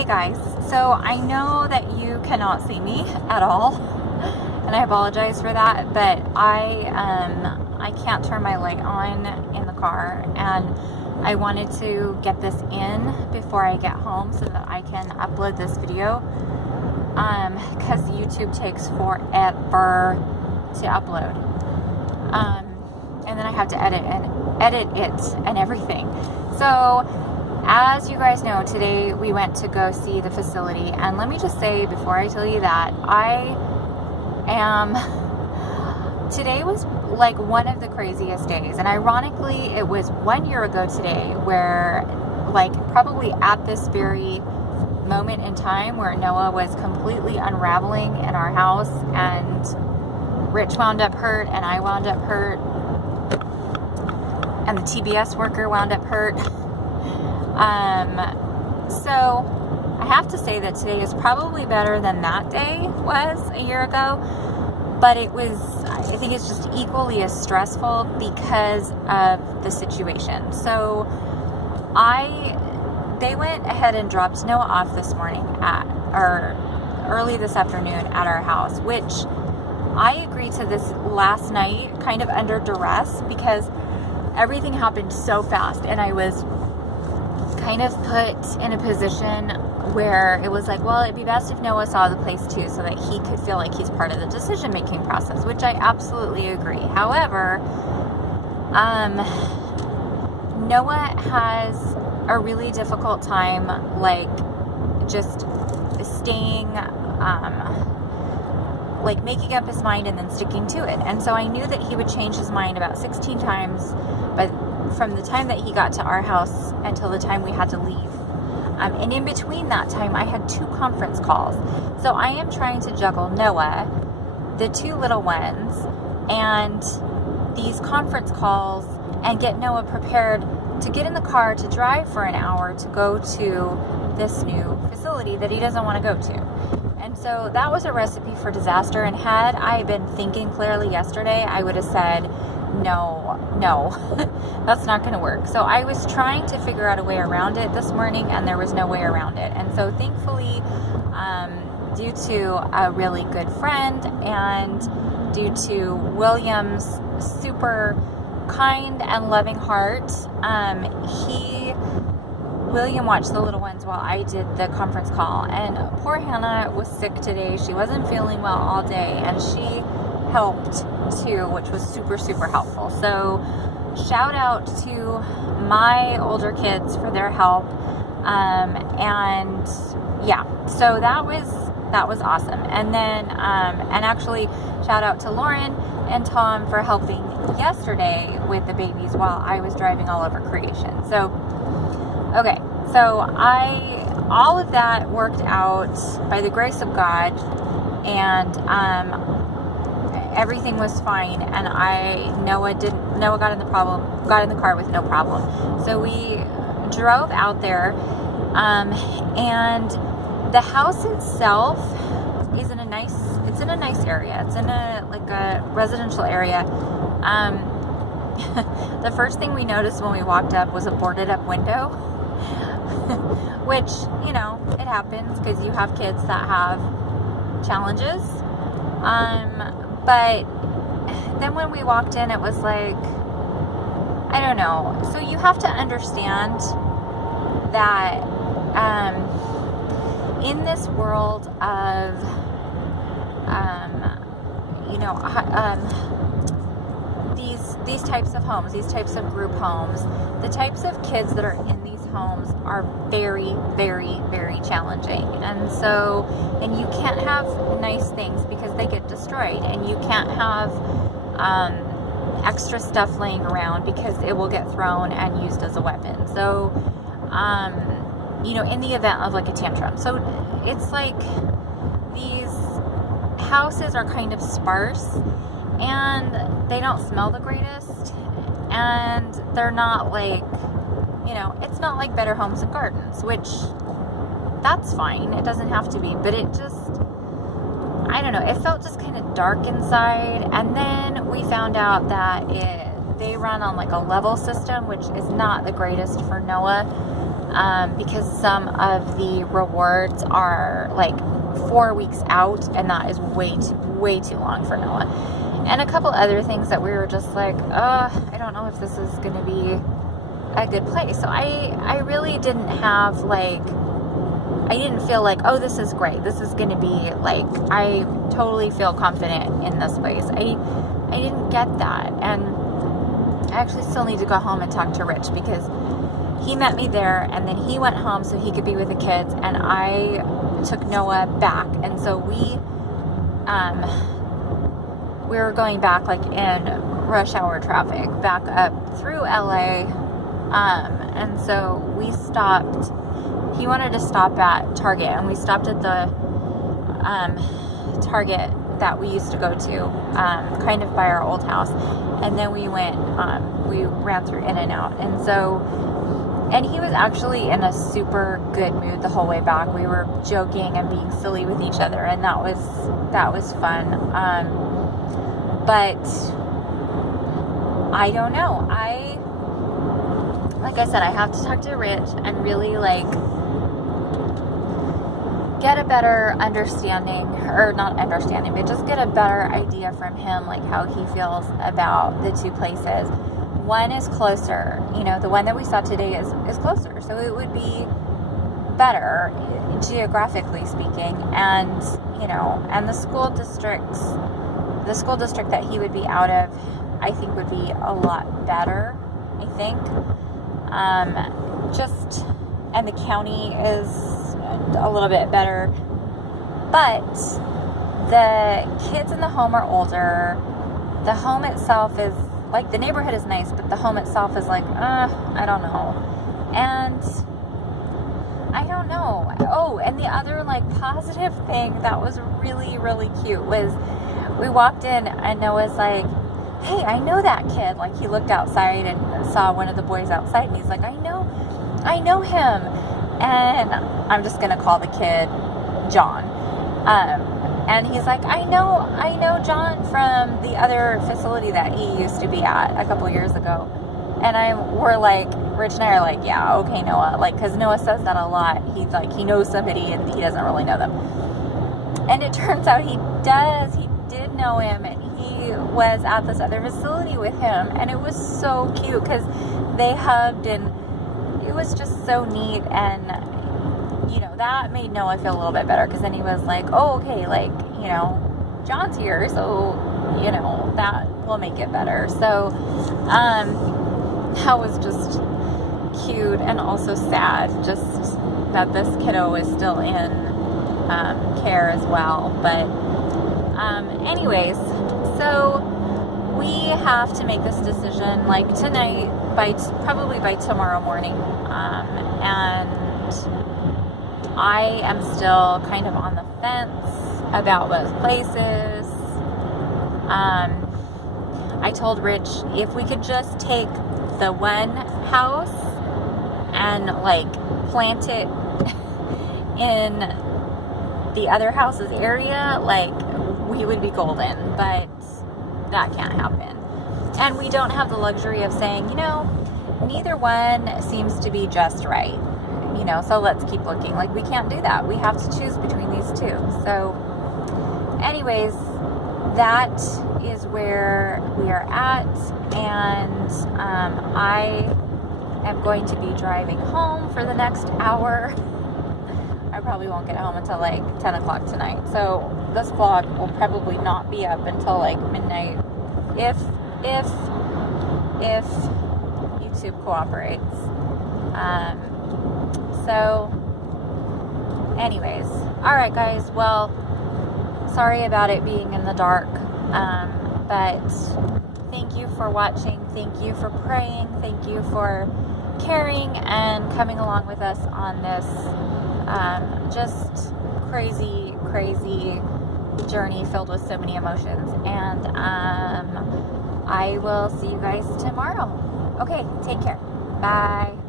Hey guys, so I know that you cannot see me at all, and I apologize for that, but I can't turn my light on in the car, and I wanted to get this in before I get home so that I can upload this video, because YouTube takes forever to upload, and then I have to edit it and everything. So as you guys know, today we went to go see the facility, and let me just say before I tell you that today was like one of the craziest days, and ironically it was 1 year ago today where, like, probably at this very moment in time where Noah was completely unraveling in our house, and Rich wound up hurt, and I wound up hurt, and the TBS worker wound up hurt. So I have to say that today is probably better than that day was a year ago, but I think it's just equally as stressful because of the situation. So they went ahead and dropped Noah off this morning early this afternoon at our house, which I agreed to this last night kind of under duress because everything happened so fast, and I was kind of put in a position where it was like, well, it'd be best if Noah saw the place too so that he could feel like he's part of the decision-making process, which I absolutely agree. However, Noah has a really difficult time, like, just staying, like, making up his mind and then sticking to it. And so I knew that he would change his mind about 16 times, but from the time that he got to our house until the time we had to leave. And in between that time, I had 2 conference calls. So I am trying to juggle Noah, the 2 little ones, and these conference calls, and get Noah prepared to get in the car to drive for an hour to go to this new facility that he doesn't want to go to. And so that was a recipe for disaster. And had I been thinking clearly yesterday, I would have said, no, that's not going to work. So I was trying to figure out a way around it this morning, and there was no way around it. And so thankfully, due to a really good friend and due to William's super kind and loving heart, William watched the little ones while I did the conference call. And poor Hannah was sick today. She wasn't feeling well all day, and she helped too, which was super, super helpful. So shout out to my older kids for their help. And yeah, so that was awesome. And then, and actually shout out to Lauren and Tom for helping yesterday with the babies while I was driving all over creation. So, okay. So all of that worked out by the grace of God, and, everything was fine, and Noah got in the car with no problem. So we drove out there, and the house itself is in a nice area. It's in a residential area. The first thing we noticed when we walked up was a boarded up window, which, you know, it happens because you have kids that have challenges. But then when we walked in, it was like, I don't know. So you have to understand that in this world of, these types of homes, these types of group homes, the types of kids that are in these homes are very, very, very challenging. And so, and you can't have nice things because they get destroyed, and you can't have extra stuff laying around because it will get thrown and used as a weapon. So, in the event of like a tantrum. So it's like these houses are kind of sparse, and they don't smell the greatest, and they're not like, it's not like Better Homes and Gardens, which that's fine. It doesn't have to be, but it just, I don't know, it felt just kind of dark inside. And then we found out that they run on like a level system, which is not the greatest for Noah. because some of the rewards are like 4 weeks out, and that is way too long for Noah. And a couple other things that we were just like, I don't know if this is going to be a good place. So I really didn't have like, I didn't feel like, oh, this is great. This is going to be like, I totally feel confident in this place. I didn't get that. And I actually still need to go home and talk to Rich, because he met me there and then he went home so he could be with the kids, and I took Noah back. And so we were going back like in rush hour traffic back up through LA. And so we stopped. He wanted to stop at Target, and we stopped at the Target that we used to go to, kind of by our old house. And then we went, we ran through In-N-Out. And he was actually in a super good mood the whole way back. We were joking and being silly with each other, and that was fun. But I don't know. Like I said, I have to talk to Rich and really like get a better understanding, or not understanding, but just get a better idea from him, like how he feels about the two places. One is closer, the one that we saw today is closer, so it would be better geographically speaking, and and the school district that he would be out of, I think would be a lot better, I think. And the county is a little bit better, but the kids in the home are older. The home itself is like, the neighborhood is nice, but the home itself is like, I don't know. And I don't know. Oh, and the other like positive thing that was really, really cute was we walked in and Noah's like, hey, I know that kid. Like, he looked outside and saw one of the boys outside, and he's like, I know him. And I'm just going to call the kid John. And he's like, I know John from the other facility that he used to be at a couple years ago. And we're like, Rich and I are like, yeah, okay, Noah. Like, because Noah says that a lot. He's like, he knows somebody and he doesn't really know them. And it turns out he did know him, and he was at this other facility with him. And it was so cute because they hugged, and it was just so neat. And that made Noah feel a little bit better, because then he was like, oh, okay, like, John's here, so that will make it better. So that was just cute, and also sad just that this kiddo is still in care as well. But anyways, so we have to make this decision like tonight, probably by tomorrow morning, and I am still kind of on the fence about both places. I told Rich if we could just take the one house and like plant it in the other house's area, like we would be golden, but that can't happen. And we don't have the luxury of saying, neither one seems to be just right. So let's keep looking. Like, we can't do that. We have to choose between these two. So anyways, that is where we are at, and I am going to be driving home for the next hour. I probably won't get home until like 10 o'clock tonight, so this vlog will probably not be up until like midnight, if YouTube cooperates. So anyways, alright guys, well, sorry about it being in the dark, but thank you for watching, thank you for praying, thank you for caring and coming along with us on this just crazy journey filled with so many emotions. And I will see you guys tomorrow. Okay, take care. Bye.